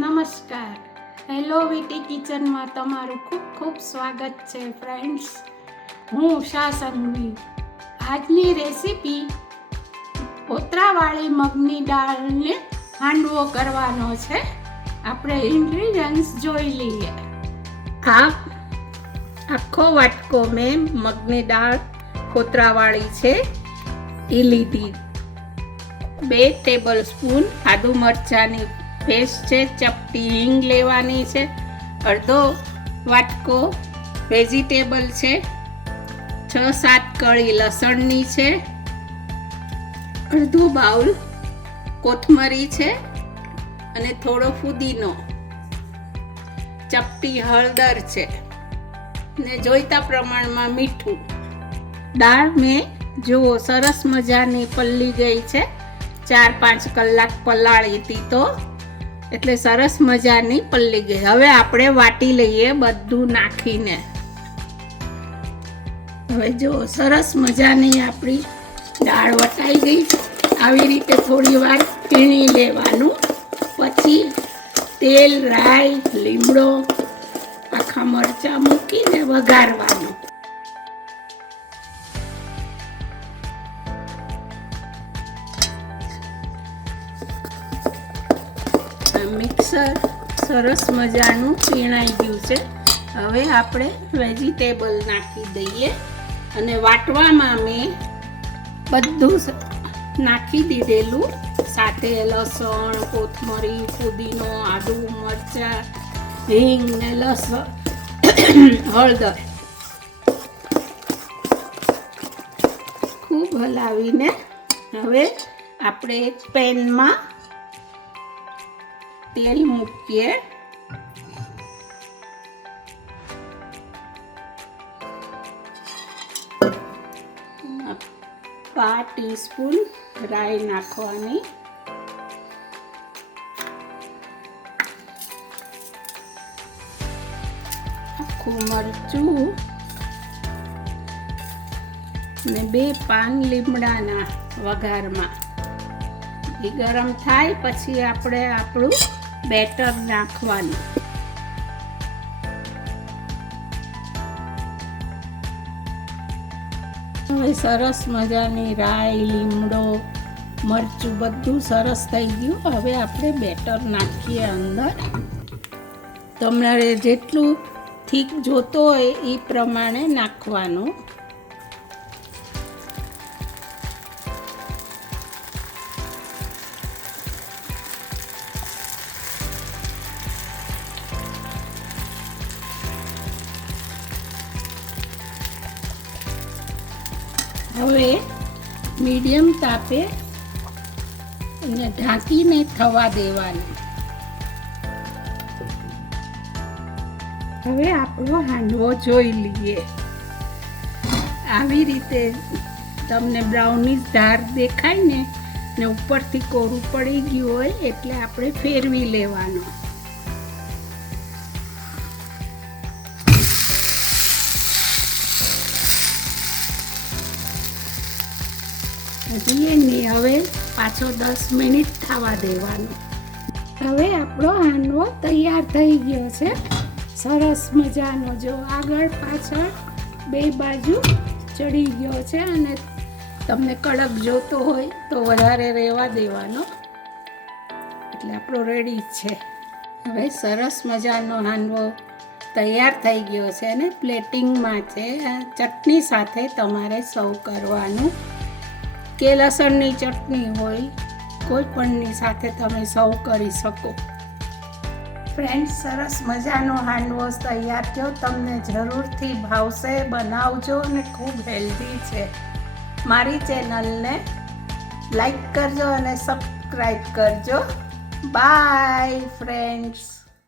નમસ્કાર. હેલો વીટી કિચનમાં તમારું ખૂબ ખૂબ સ્વાગત છે ફ્રેન્ડ્સ. હું ઉષા સંઘવી. આજની રેસીપી ફોતરાવાળી મગની દાળને હાંડવો કરવાનો છે. આપણે ઇન્ગ્રીડિયન્ટ્સ જોઈ લઈએ. આખો વાટકો મેં મગની દાળ ફોતરાવાળી છે એ લીધી. 2 ટેબલ સ્પૂન આદુ મરચાંની પેસ્ટ છે. ચપટી હિંગ લેવાની છે. અડધો વાટકો વેજીટેબલ છે. 6-7 કળી લસણની છે. અડધું બાઉલ કોથમરી છે અને થોડો ફુદીનો. ચપટી હળદર છે ને જોઈતા પ્રમાણમાં મીઠું. દાળ મેં જુઓ સરસ મજાની પલળી ગઈ છે. 4-5 કલાક પલાળી હતી તો એટલે સરસ મજાની પલળી ગઈ. હવે આપણે વાટી લઈએ બધું નાખીને. હવે જો સરસ મજાની આપણી દાળ વટાઈ ગઈ. આવી રીતે થોડી વાર પીણી લેવાનું. પછી તેલ, રાઈ, લીમડો, આખા મરચાં મૂકીને વઘારવાનું. મિક્સર સરસ મજાનું પીણાઈ ગયું છે. હવે આપણે વેજીટેબલ નાખી દઈએ અને વાટવામાં મેં બધું નાખી દીધેલું. સાથે લસણ, કોથમરી, ફુદીનો, આદુ મરચાં, હિંગ ને હળદર ખૂબ હલાવીને હવે આપણે એક પેનમાં તેલ મૂકીએ. ½ ટીસ્પૂન રાઈ નાખવાની. આખું મરચું ને 2 પાન લીમડાના વઘારમાં. એ ગરમ થાય પછી આપણે આપણું બેટર નાખવાનું. હવે સરસ મજાની રાઈ, લીમડો, મરચું બધું સરસ થઈ ગયું. હવે આપણે બેટર નાખીએ અંદર. તમારે જેટલું થીક જોતો હોય એ પ્રમાણે નાખવાનું. હવે મીડિયમ તાપે એને ઢાંકીને થવા દેવાનું. હવે આપણો હાંડવો જોઈ લઈએ. આવી રીતે તમને બ્રાઉનીશ ધાર દેખાય ને ઉપરથી કોરું પડી ગયું હોય એટલે આપણે ફેરવી લેવાનો. હવે પાછો 10 મિનિટ થવા દેવાનો. હવે આપણો હાંડવો તૈયાર થઈ ગયો છે. સરસ મજાનો જો આગળ પાછળ 2 બાજુ ચડી ગયો છે અને તમને કડક જોતો હોય તો વધારે રહેવા દેવાનો. એટલે આપણો રેડી છે. હવે સરસ મજાનો હાંડવો તૈયાર થઈ ગયો છે અને પ્લેટિંગમાં છે. ચટણી સાથે તમારે સર્વ કરવાનું. કે લસણની ચટણી હોય કોઈ પણની સાથે તમે સર્વ કરી શકો. ફ્રેન્ડ્સ, સરસ મજાનો હાંડવો તૈયાર થયો. તમને જરૂરથી ભાવશે. બનાવજો અને ખૂબ હેલ્ધી છે. મારી ચેનલને લાઈક કરજો અને સબસ્ક્રાઈબ કરજો. By friends.